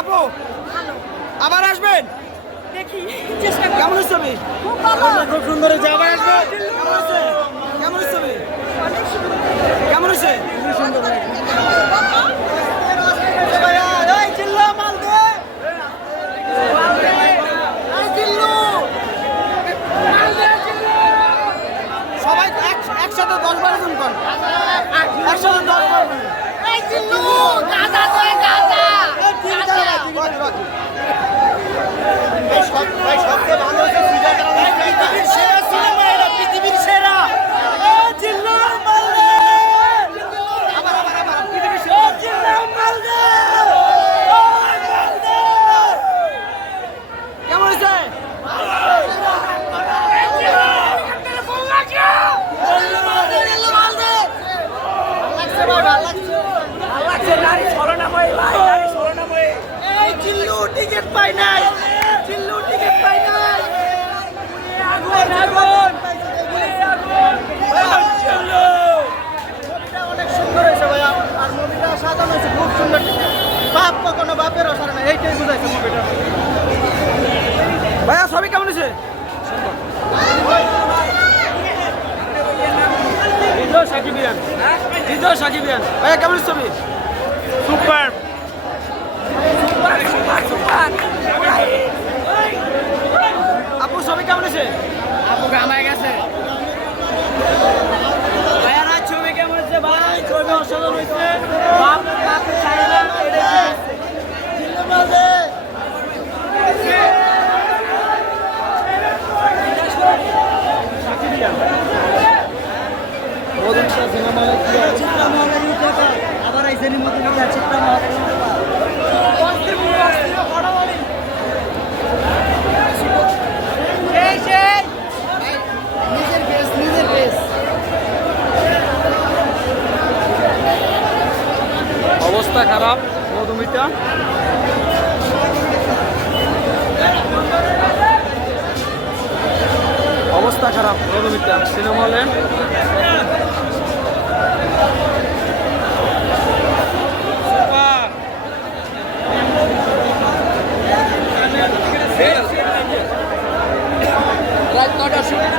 আপু? আবার আসবেন? দেখি চেষ্টা করি। কেমন ছবি? খুব ভালো। খুব সুন্দর হয়েছে, আবার আসবেন? কেমন হয়েছে? কেমন ছবি? কেমন হয়েছে? সবাই একসাথে 10-12 জন কর, একসাথে 10-12 জন। পৃথিবীর সেরা কেমন হয়েছে? টিকিট পাই নাই, টিকিট পাই নাই। অনেক সুন্দর হয়েছে ভাই, আর মুভিটা সাজানো হয়েছে খুব সুন্দর। বাপ কখনো বাপের অসার না, এইটাই বুঝাইছে মুভিটা। ভাইয়া ছবি কেমন হয়েছে? সাকিবিয়ান ভাইয়া কেমন হয়েছে ছবি? সুপার। আপু ছবি কেমন হয়েছে? আপু গামায় গেছে। ভাইয়ারা ছবি কেমন হয়েছে? ভাই ছবি অসাধারণ হয়েছে। বাপ বাপ ছাড়া এটাই আবার আইসেনি মতো অবস্থা খারাপ মধুমিতা। অবস্থা খারাপ মধুমিতা সিনেমা হলে। রাত 9টার সময়